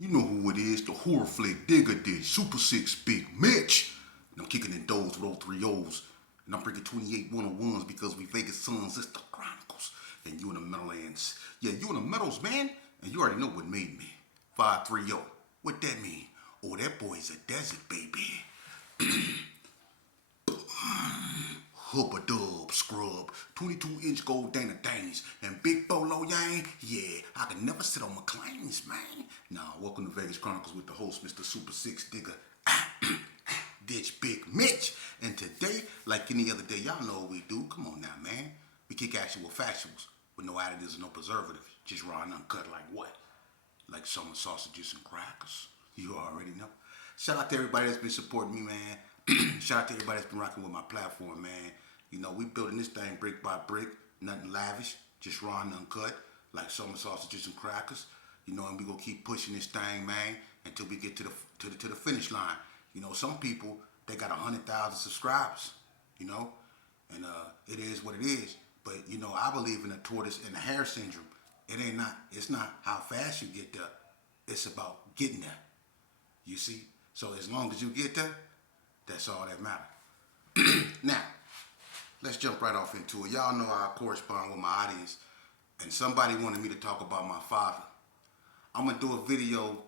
You know who it is, the horror flick digger did, Super 6 Big Mitch. And I'm kicking in doors with 03 O's. And I'm bringing 28 101s because we Vegas sons, it's the Chronicles. And you in the Meadowlands. Yeah, you in the Meadows, man. And you already know what made me. 530. What that mean? Oh, that boy's a desert, baby. Hubba dub scrub, 22-inch gold Dana Danes, and Big Bolo Yang. Yeah, I can never sit on my claims, man. Nah, welcome to Vegas Chronicles with the host, Mr. Super Six Digger, Ditch Big Mitch. And today, like any other day, y'all know what we do. Come on now, man. We kick actual factuals with no additives and no preservatives. Just raw and uncut like what? Like summer sausages and crackers. You already know. Shout out to everybody that's been supporting me, man. Shout out to everybody that's been rocking with my platform, man. You know, we building this thing brick by brick, nothing lavish, just raw and uncut, like summer sausages and crackers. You know, and we gonna keep pushing this thing, man, until we get to the finish line. You know, some people they got 100,000 subscribers. You know, and it is what it is. But you know, I believe in the tortoise and the hare syndrome. It's not how fast you get there. It's about getting there. You see? So as long as you get there, that's all that matters. Now, let's jump right off into it. Y'all know I correspond with my audience, and somebody wanted me to talk about my father. I'm gonna do a video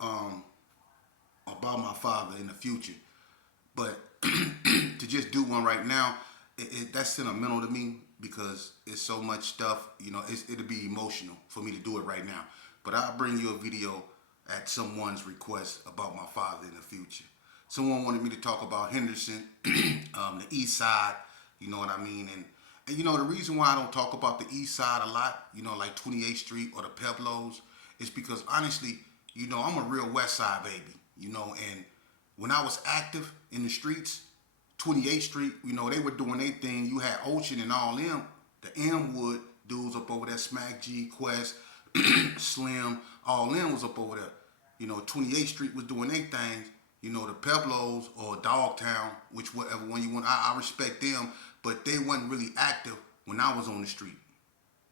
about my father in the future, but to just do one right now, that's sentimental to me because it's so much stuff. You know, it'll be emotional for me to do it right now. But I'll bring you a video at someone's request about my father in the future. Someone wanted me to talk about Henderson, the East Side. You know what I mean? And you know the reason why I don't talk about the East Side a lot, you know, like 28th Street or the Pueblos, is because honestly, you know, I'm a real West Side baby. You know, and when I was active in the streets, 28th Street, you know, they were doing their thing. You had Ocean and all them, the Mwood dudes up over there, Smack G, Quest, Slim, all them was up over there. You know, 28th Street was doing their things. You know, the Pueblos or Dogtown, which whatever one you want, I respect them, but they wasn't really active when I was on the street.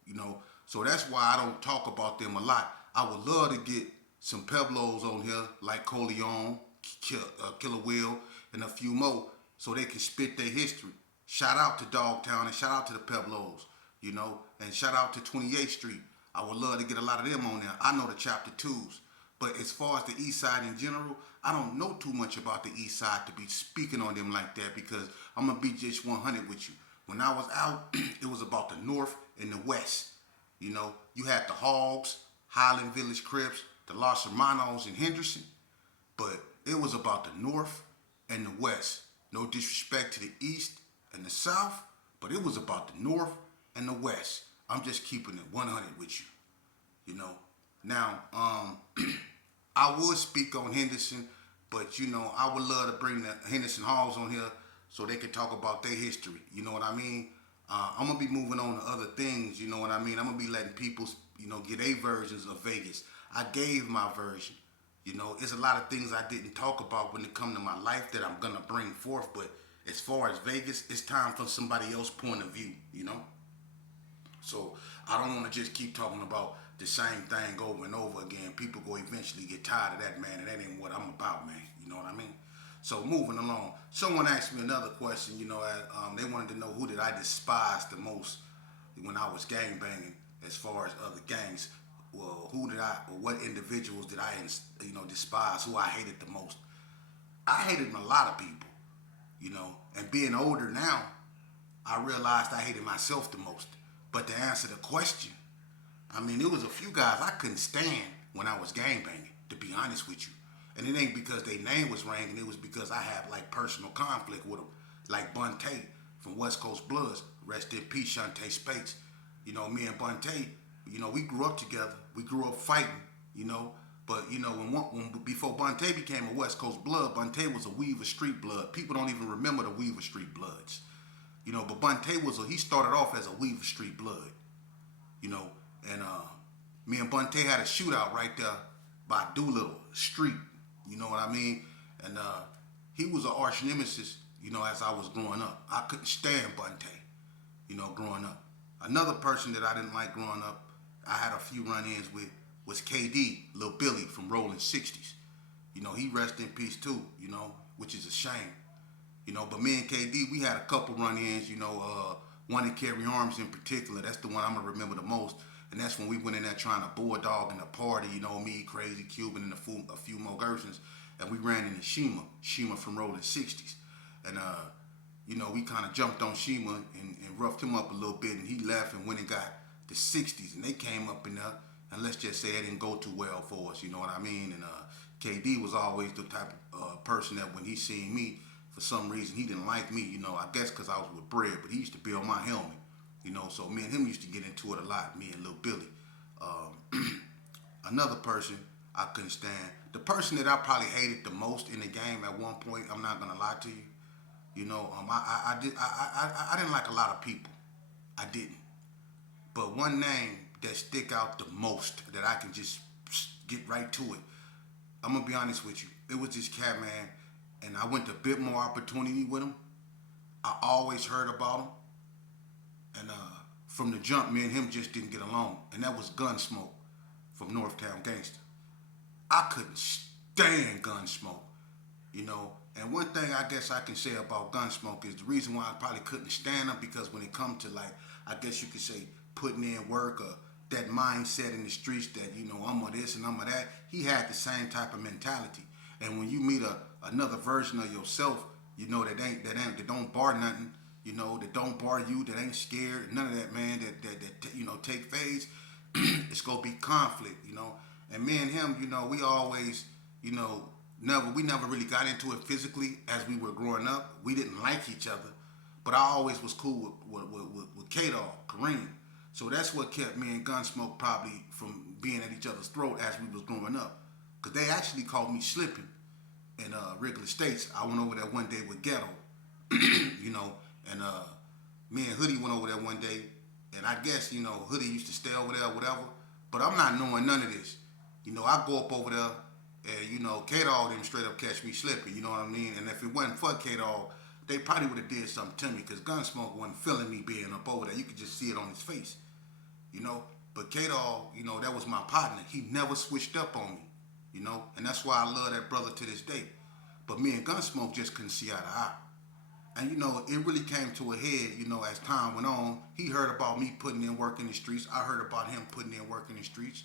You know, so that's why I don't talk about them a lot. I would love to get some Pueblos on here like Coleon, Killer Will, and a few more so they can spit their history. Shout out to Dogtown and shout out to the Pueblos, you know, and shout out to 28th Street. I would love to get a lot of them on there. I know the chapter twos. But as far as the East Side in general, I don't know too much about the East Side to be speaking on them like that because I'm going to be just 100 with you. When I was out, it was about the North and the West. You know, you had the Hogs, Highland Village Crips, the Los Hermanos and Henderson. But it was about the North and the West. No disrespect to the East and the South, but it was about the North and the West. I'm just keeping it 100 with you, you know. Now, I would speak on Henderson, but you know, I would love to bring the Henderson Halls on here so they can talk about their history. You know what I mean? I'm gonna be moving on to other things. You know what I mean? I'm gonna be letting people, you know, get their versions of Vegas. I gave my version. You know, it's a lot of things I didn't talk about when it come to my life that I'm gonna bring forth. But as far as Vegas, it's time for somebody else's point of view. You know. So I don't want to just keep talking about the same thing over and over again. People go eventually get tired of that, man, and that ain't what I'm about, man. You know what I mean? So moving along, someone asked me another question. You know, they wanted to know who did I despise the most when I was gang banging, as far as other gangs. Well, or what individuals did I, you know, despise? Who I hated the most? I hated a lot of people, you know. And being older now, I realized I hated myself the most. But to answer the question, I mean, it was a few guys I couldn't stand when I was gangbanging, to be honest with you. And it ain't because their name was ringing, it was because I had like personal conflict with them. Like Bun Tate from West Coast Bloods, rest in peace, Shantae Spates. You know, me and Bun Tate, you know, we grew up together. We grew up fighting, you know. But, you know, before Bun Tate became a West Coast Blood, Bun Tate was a Weaver Street Blood. People don't even remember the Weaver Street Bloods. You know, but Bun Tate he started off as a Weaver Street Blood. You know, and me and Bun Tate had a shootout right there by Doolittle Street. You know what I mean? And he was an arch nemesis, you know, as I was growing up. I couldn't stand Bun Tate, you know, growing up. Another person that I didn't like growing up, I had a few run-ins with, was KD, Lil Billy from Rolling 60s. You know, he rest in peace too, you know, which is a shame. You know, but me and KD, we had a couple run-ins, you know, one in Carry Arms in particular. That's the one I'm going to remember the most. And that's when we went in there trying to bulldog in a party, you know, me, Crazy Cuban, and a few more Gersons. And we ran into Shima from Rolling 60s. And, you know, we kind of jumped on Shima and roughed him up a little bit. And he left and went and got the 60s. And they came up in there. And let's just say it didn't go too well for us, you know what I mean? And KD was always the type of person that when he seen me, for some reason, he didn't like me, you know, I guess because I was with Bread, but he used to build my helmet, you know, so me and him used to get into it a lot, me and Lil Billy. Another person I couldn't stand, the person that I probably hated the most in the game at one point, I'm not going to lie to you, you know, I didn't like a lot of people, I didn't, but one name that stick out the most, that I can just get right to it, I'm going to be honest with you, it was this cat, man, and I went to a bit more opportunity with him. I always heard about him. And from the jump, me and him just didn't get along. And that was Gunsmoke from Northtown Gangster. I couldn't stand Gunsmoke, you know. And one thing I guess I can say about Gunsmoke is the reason why I probably couldn't stand him, because when it comes to, like, I guess you could say putting in work or that mindset in the streets that, you know, I'm of this and I'm of that, he had the same type of mentality. And when you meet another version of yourself, you know, that don't bar nothing, you know, that don't bar you, that ain't scared, none of that, man, that you know, take phase, it's gonna be conflict, you know. And me and him, you know, we always, you know, we never really got into it physically as we were growing up. We didn't like each other, but I always was cool with K-Dog, Kareem. So that's what kept me and Gunsmoke probably from being at each other's throat as we was growing up. Because they actually called me slipping in Wrigley Estates. I went over there one day with Ghetto, you know, and me and Hoodie went over there one day, and I guess, you know, Hoodie used to stay over there or whatever, but I'm not knowing none of this. You know, I go up over there, and, you know, K-Dog didn't straight up catch me slipping, you know what I mean? And if it wasn't for K-Dog, they probably would have did something to me, because Gunsmoke wasn't feeling me being up over there. You could just see it on his face, you know? But K-Dog, you know, that was my partner. He never switched up on me. You know, and that's why I love that brother to this day. But me and Gunsmoke just couldn't see eye to eye. And, you know, it really came to a head, you know, as time went on. He heard about me putting in work in the streets. I heard about him putting in work in the streets.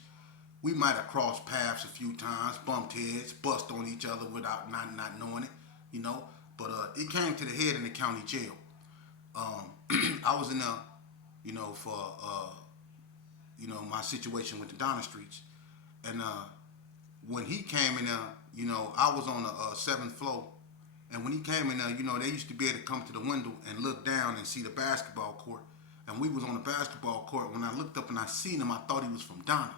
We might have crossed paths a few times, bumped heads, bust on each other without not knowing it, you know. But it came to the head in the county jail. I was in there, you know, for, you know, my situation with the Donna Streets. And, when he came in there, you know, I was on the 7th floor, and when he came in there, you know, they used to be able to come to the window and look down and see the basketball court. And we was on the basketball court. When I looked up and I seen him, I thought he was from Donna.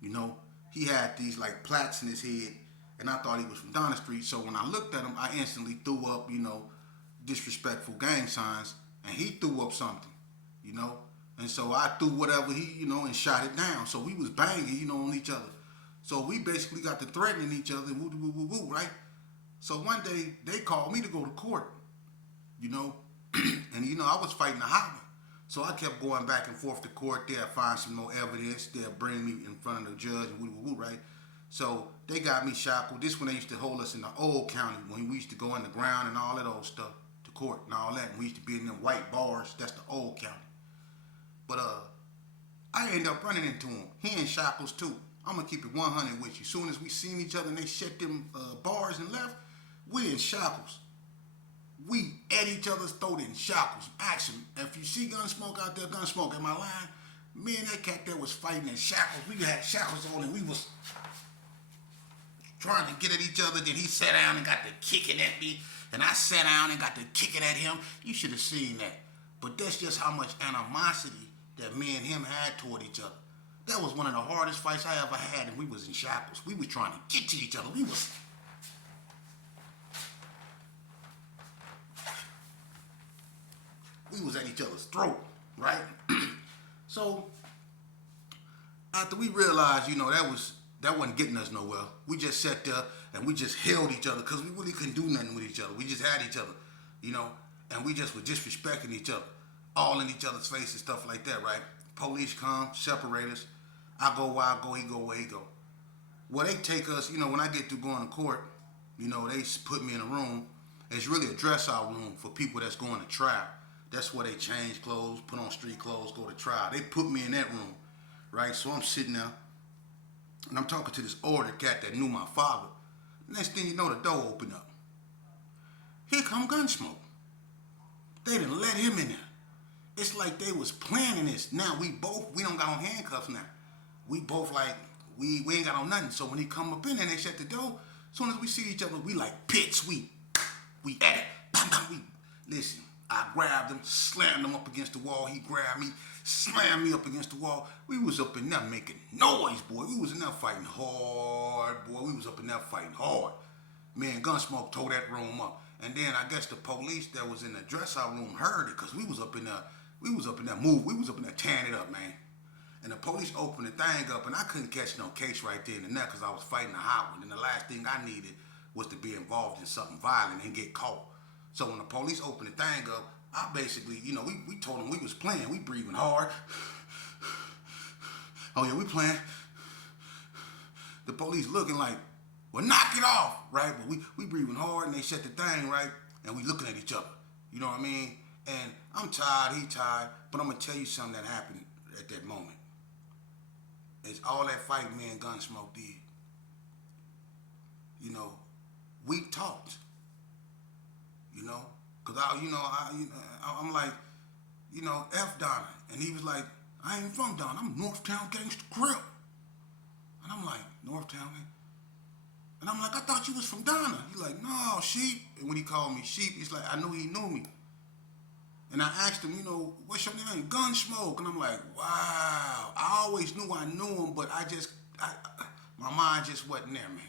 You know, he had these like plaques in his head, and I thought he was from Donna Street. So when I looked at him, I instantly threw up, you know, disrespectful gang signs, and he threw up something, you know. And so I threw whatever he, you know, and shot it down. So we was banging, you know, on each other. So we basically got to threatening each other, woo, woo, woo, woo, right? So one day, they called me to go to court, you know, and, you know, I was fighting a hot one. So I kept going back and forth to court. They'll find some more evidence. They'll bring me in front of the judge, and woo, woo, woo, right? So they got me shackled. This when they used to hold us in the old county, when we used to go in the ground and all that old stuff to court and all that. And we used to be in them white bars. That's the old county. But I ended up running into him. He in shackles, too. I'm going to keep it 100 with you. Soon as we seen each other and they shut them bars and left, we in shackles. We at each other's throat in shackles. Action. If you see Gunsmoke out there, Gunsmoke in my line, me and that cat there was fighting in shackles. We had shackles on and we was trying to get at each other. Then he sat down and got to kicking at me. And I sat down and got to kicking at him. You should have seen that. But that's just how much animosity that me and him had toward each other. That was one of the hardest fights I ever had, and we was in shackles. We was trying to get to each other. We was at each other's throat, right? So after we realized, you know, that wasn't getting us nowhere. We just sat there and we just held each other because we really couldn't do nothing with each other. We just had each other, you know, and we just were disrespecting each other, all in each other's faces, stuff like that, right? Police come, separate us. I go where I go, he go where he go. Well, they take us, when I get through going to court, they put me in a room. It's really a dress out room for people that's going to trial. That's where they change clothes, put on street clothes, go to trial. They put me in that room, right? So I'm sitting there, and I'm talking to this older cat that knew my father. Next thing you know, the door opened up. Here come Gunsmoke. They didn't let him in there. It's like they was planning this. Now we don't got on handcuffs now. We both like, we ain't got on nothing. So when he come up in there and they shut the door, as soon as we see each other, we like pits. We at it. Bam, bam, listen, I grabbed him, slammed him up against the wall. He grabbed me, slammed me up against the wall. We was up in there making noise, boy. We was in there fighting hard, boy. We was up in there fighting hard. Man, Gunsmoke tore that room up. And then I guess the police that was in the dress-out room heard it because we was up in there tearing it up, man. And the police opened the thing up, and I couldn't catch no case right there and there because I was fighting a hot one. And the last thing I needed was to be involved in something violent and get caught. So when the police opened the thing up, I basically, we told them we was playing. We breathing hard. Oh, yeah, we playing. The police looking like, well, knock it off, right? But we breathing hard, and they shut the thing, right? And we looking at each other. You know what I mean? And I'm tired, he tired, but I'm going to tell you something that happened at that moment. It's all that fight me and Gunsmoke did. We talked. Because I'm like, F Donna. And he was like, I ain't from Donna. I'm Northtown Gangsta Crip. And I'm like, Northtown? And I'm like, I thought you was from Donna. He's like, no, Sheep. And when he called me Sheep, he's like, I knew he knew me. And I asked him, what's your name? Gunsmoke. And I'm like, wow. I always knew I knew him, but my mind just wasn't there, man.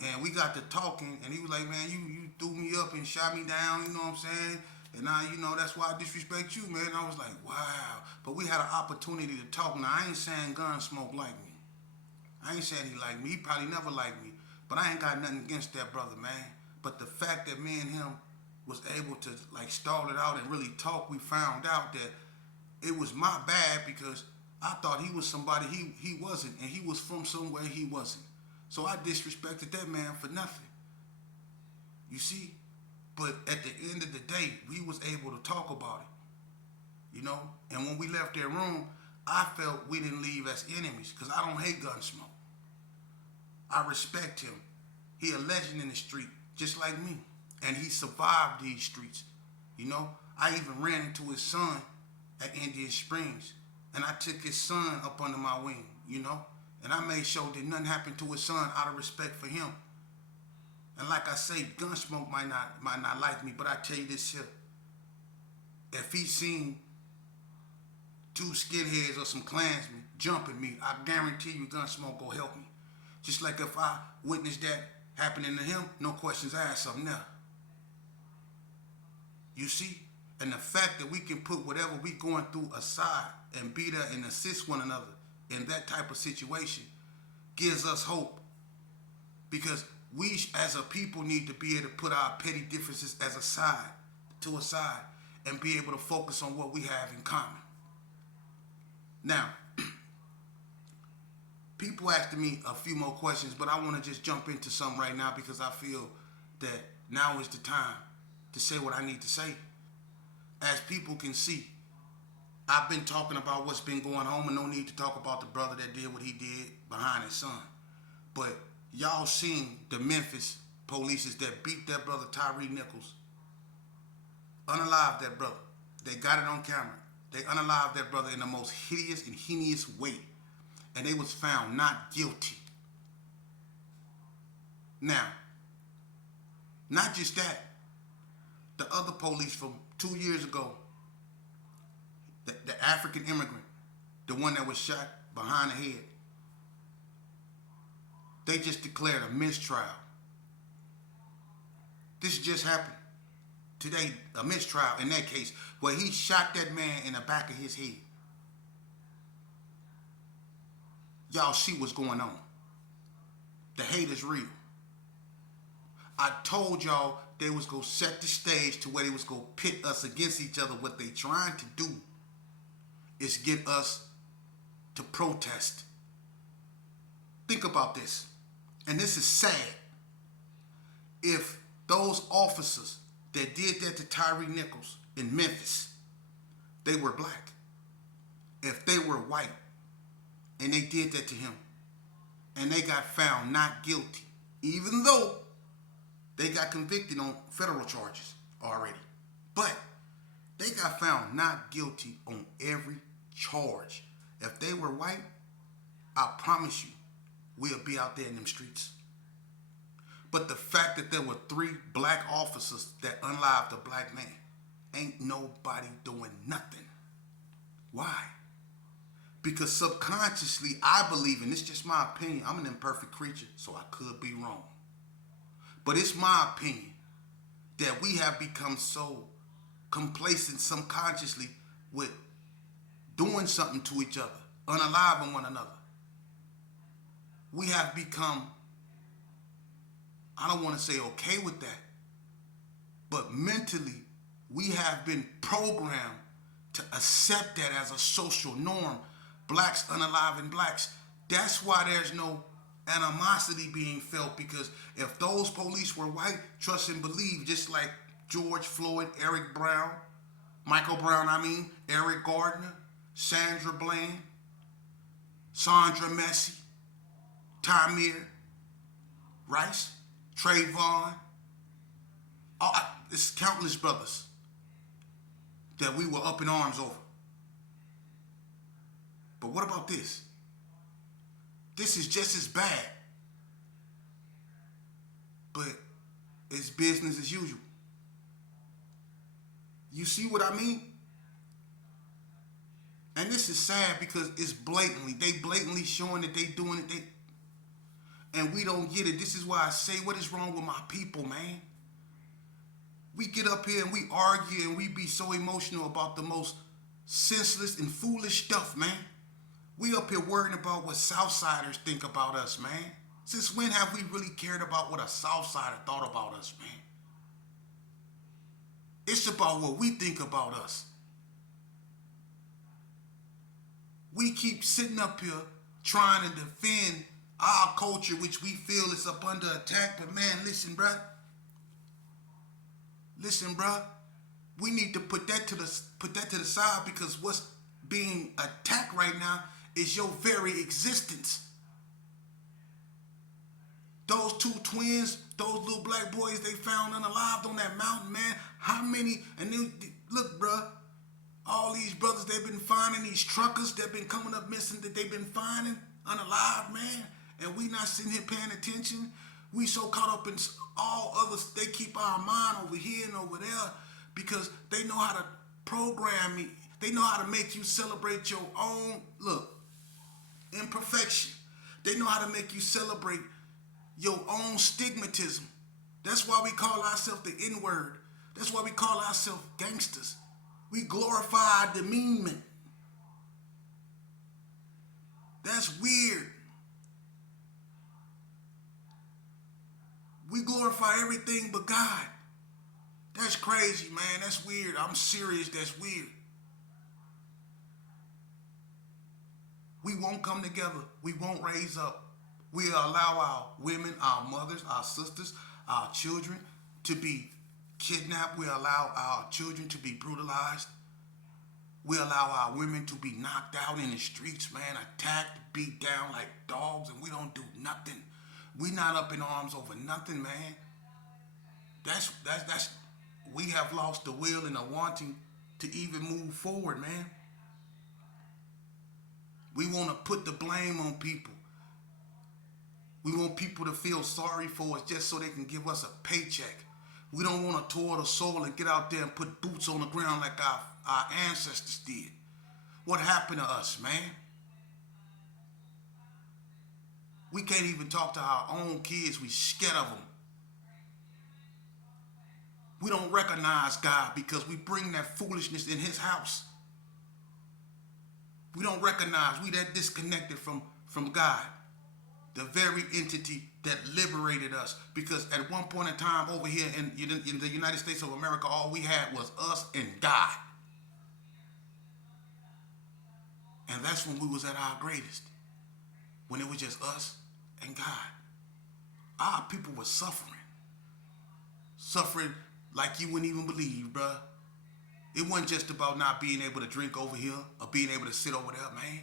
And we got to talking, and he was like, man, you threw me up and shot me down, you know what I'm saying? And now, that's why I disrespect you, man. And I was like, wow. But we had an opportunity to talk. Now, I ain't saying Gunsmoke like me. I ain't saying he liked me. He probably never liked me. But I ain't got nothing against that brother, man. But the fact that me and him was able to, stall it out and really talk, we found out that it was my bad because I thought he was somebody he wasn't. And he was from somewhere he wasn't. So I disrespected that man for nothing. You see? But at the end of the day, we was able to talk about it. And when we left that room, I felt we didn't leave as enemies because I don't hate Gunsmoke. I respect him. He a legend in the street, just like me. And he survived these streets. I even ran into his son at Indian Springs. And I took his son up under my wing, And I made sure that nothing happened to his son out of respect for him. And like I say, Gunsmoke might not like me, but I tell you this here. If he seen two skinheads or some Klansmen jumping me, I guarantee you Gunsmoke go help me. Just like if I witnessed that happening to him, no questions asked, something there. You see? And the fact that we can put whatever we going through aside and be there and assist one another in that type of situation gives us hope. Because we as a people need to be able to put our petty differences to a side and be able to focus on what we have in common. Now, people asking me a few more questions, but I want to just jump into something right now because I feel that now is the time to say what I need to say. As people can see, I've been talking about what's been going on and no need to talk about the brother that did what he did behind his son. But y'all seen the Memphis police that beat that brother Tyree Nichols, unalived that brother. They got it on camera. They unalived that brother in the most hideous and heinous way. And they was found not guilty. Now, not just that, the other police from 2 years ago, the African immigrant, the one that was shot behind the head, they just declared a mistrial. This just happened today, a mistrial in that case, where he shot that man in the back of his head. Y'all see what's going on. The hate is real. I told y'all they was going to set the stage to where they was going to pit us against each other. What they trying to do is get us to protest. Think about this, and this is sad. If those officers that did that to Tyree Nichols in Memphis, they were black, if they were white and they did that to him and they got found not guilty, even though they got convicted on federal charges already, but they got found not guilty on every charge. If they were white, I promise you, we'll be out there in them streets. But the fact that there were 3 black officers that unlived a black man, ain't nobody doing nothing. Why? Because subconsciously, I believe, and it's just my opinion, I'm an imperfect creature, so I could be wrong. But it's my opinion that we have become so complacent subconsciously with doing something to each other, unaliving one another. We have become, I don't want to say okay with that, but mentally we have been programmed to accept that as a social norm. Blacks unaliving blacks. That's why there's no animosity being felt, because if those police were white, trust and believe, just like George Floyd, Eric Brown, Michael Brown, Eric Gardner, Sandra Bland, Sandra Messi, Tamir Rice, Trayvon, it's countless brothers that we were up in arms over. But what about this? This is just as bad, but it's business as usual. You see what I mean? And this is sad because it's they blatantly showing that they doing it, and we don't get it. This is why I say, what is wrong with my people, man? We get up here and we argue and we be so emotional about the most senseless and foolish stuff, man. We up here worrying about what Southsiders think about us, man. Since when have we really cared about what a Southsider thought about us, man? It's about what we think about us. We keep sitting up here trying to defend our culture, which we feel is up under attack. But man, listen, bruh. We need to put that to the side, because what's being attacked right now is your very existence. Those 2 twins, those little black boys they found unalived on that mountain, man. How many? And then, look, bruh, all these brothers they've been finding, these truckers that been coming up missing that they've been finding unalived, man. And we not sitting here paying attention. We so caught up in all others, they keep our mind over here and over there, because they know how to program me. They know how to make you celebrate your own, imperfection. They know how to make you celebrate your own stigmatism. That's why we call ourselves the N-word. That's why we call ourselves gangsters. We glorify demeanment. That's weird. We glorify everything but God. That's crazy, man. That's weird. I'm serious. That's weird. We won't come together. We won't raise up. We allow our women, our mothers, our sisters, our children to be kidnapped. We allow our children to be brutalized. We allow our women to be knocked out in the streets, man, attacked, beat down like dogs, and we don't do nothing. We not up in arms over nothing, man. That's we have lost the will and the wanting to even move forward, man. We want to put the blame on people. We want people to feel sorry for us just so they can give us a paycheck. We don't want to toil the soil and get out there and put boots on the ground like our ancestors did. What happened to us, man? We can't even talk to our own kids. We scared of them. We don't recognize God because we bring that foolishness in his house. We don't recognize we that disconnected from God, the very entity that liberated us. Because at one point in time over here in the United States of America, all we had was us and God. And that's when we was at our greatest. When it was just us and God. Our people were suffering. Suffering like you wouldn't even believe, bruh. It wasn't just about not being able to drink over here or being able to sit over there, man.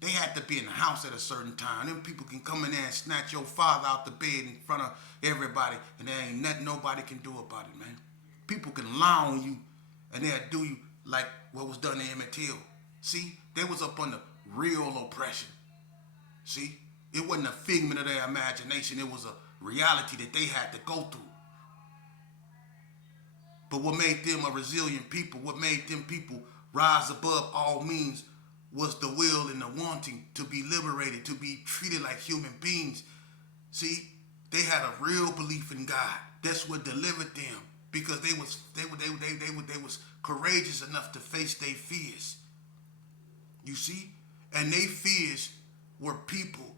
They had to be in the house at a certain time. Them people can come in there and snatch your father out the bed in front of everybody, and there ain't nothing nobody can do about it, man. People can lie on you, and they'll do you like what was done to Emmett Till. See, they was up under real oppression. See, it wasn't a figment of their imagination. It was a reality that they had to go through. But what made them a resilient people, what made them people rise above all means, was the will and the wanting to be liberated, to be treated like human beings. See, they had a real belief in God. That's what delivered them, because they was courageous enough to face their fears. You see, and they fears were people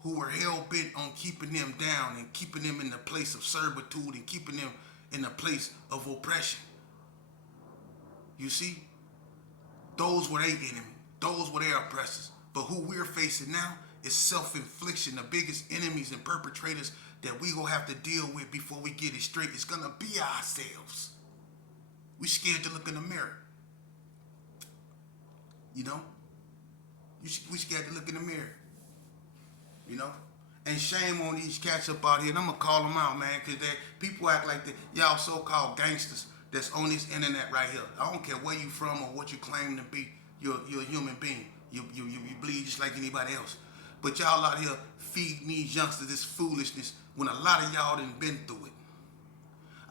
who were hell bent on keeping them down and keeping them in the place of servitude and keeping them in the place of oppression. You see, those were their enemy. Those were their oppressors. But who we're facing now is self-infliction. The biggest enemies and perpetrators that we gonna have to deal with before we get it straight is gonna be ourselves. We scared to look in the mirror. You know? We scared to look in the mirror. You know? And shame on these cats up out here. And I'm going to call them out, man, because people act like y'all so-called gangsters that's on this internet right here. I don't care where you from or what you claim to be. You're a human being. You bleed just like anybody else. But y'all out here feeding these youngsters this foolishness when a lot of y'all done been through it.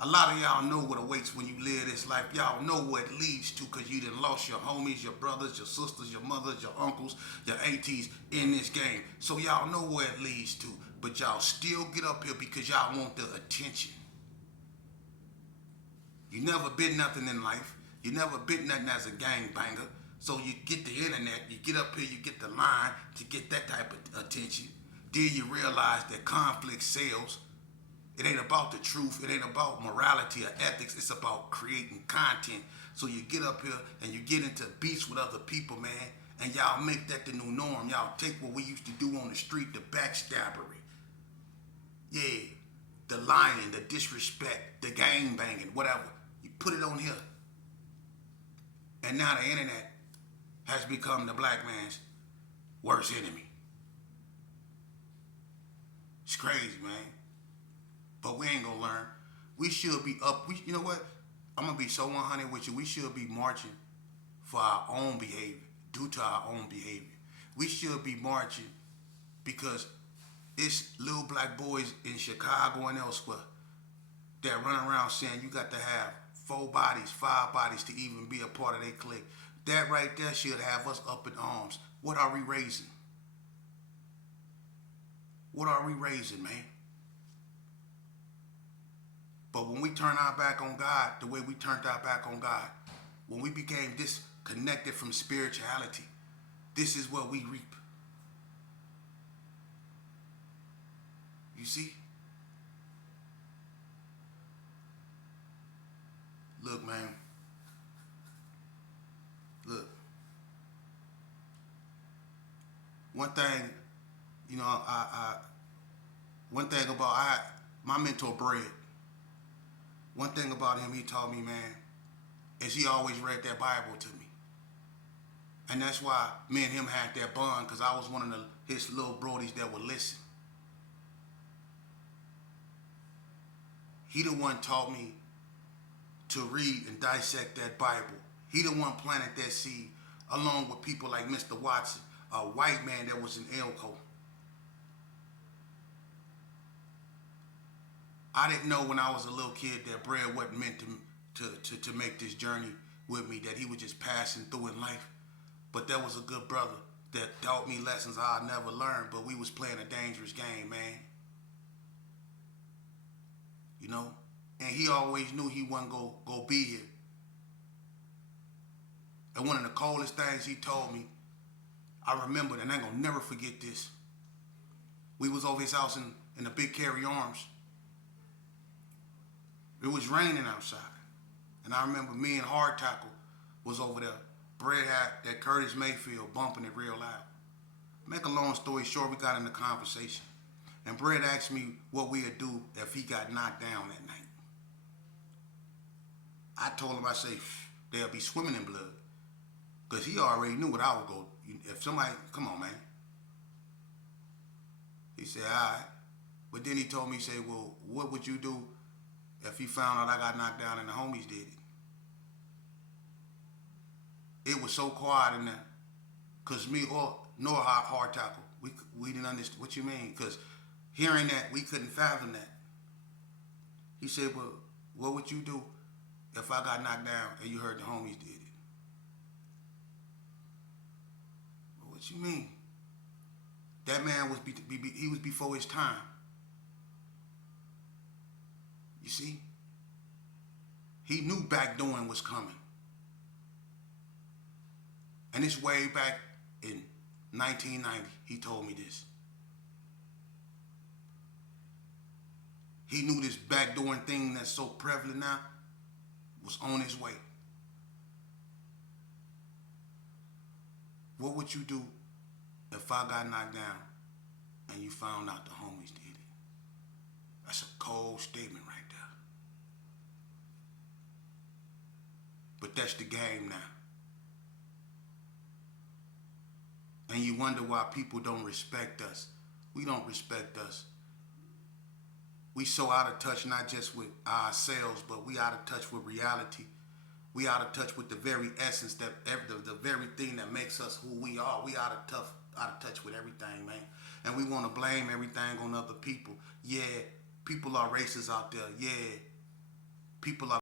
A lot of y'all know what awaits when you live this life. Y'all know what it leads to, because you done lost your homies, your brothers, your sisters, your mothers, your uncles, your aunties in this game. So y'all know where it leads to. But y'all still get up here because y'all want the attention. You never been nothing in life. You never been nothing as a gangbanger. So you get the internet, you get up here, you get the line to get that type of attention. Then you realize that conflict sells. It ain't about the truth. It ain't about morality or ethics. It's about creating content. So you get up here and you get into beefs with other people, man, and y'all make that the new norm. Y'all take what we used to do on the street, the backstabbery. Yeah, the lying, the disrespect, the gang banging, whatever. You put it on here. And now the internet has become the black man's worst enemy. It's crazy, man. But we ain't gonna learn. We should be up. You know what? I'm gonna be so 100 with you. We should be marching for our own behavior, due to our own behavior. We should be marching because it's little black boys in Chicago and elsewhere that run around saying you got to have 4 bodies, 5 bodies to even be a part of their clique. That right there should have us up in arms. What are we raising? What are we raising, man? But when we turn our back on God, the way we turned our back on God, when we became disconnected from spirituality, this is what we reap. You see? Look, man. Look. One thing, you know, one thing about my mentor, Bread, one thing about him, he taught me, man, is he always read that Bible to me. And that's why me and him had that bond, because I was one of his little brodies that would listen. He the one taught me to read and dissect that Bible. He the one planted that seed, along with people like Mr. Watson, a white man that was in Elko. I didn't know when I was a little kid that Bread wasn't meant to make this journey with me, that he was just passing through in life. But there was a good brother that taught me lessons I'll never learn, but we was playing a dangerous game, man. You know? And he always knew he wasn't go be here. And one of the coldest things he told me, I remembered, and I ain't gonna never forget this. We was over his house in the Big Carry Arms. It was raining outside. And I remember me and Hard Tackle was over there Brett had that Curtis Mayfield bumping it real loud. Make a long story short, we got in the conversation. And Brett asked me what we'd do if he got knocked down that night. I told him, I say, they'll be swimming in blood. Because he already knew what I would go. If somebody, come on, man. He said, all right. But then he told me, he said, well, what would you do if he found out I got knocked down and the homies did it? It was so quiet in there. Because me or Noah hard tackle, we didn't understand what you mean. Because hearing that, we couldn't fathom that. He said, well, what would you do if I got knocked down and you heard the homies did it? Well, what you mean? That man was he was before his time. You see? He knew backdooring was coming. And it's way back in 1990, he told me this. He knew this backdooring thing that's so prevalent now was on its way. What would you do if I got knocked down and you found out the homies did it? That's a cold statement right there. But that's the game now. And you wonder why people don't respect us. We don't respect us. We so out of touch, not just with ourselves, but we out of touch with reality. We out of touch with the very essence, that the very thing that makes us who we are. We out of touch with everything, man. And we want to blame everything on other people. Yeah, people are racist out there. Yeah, people are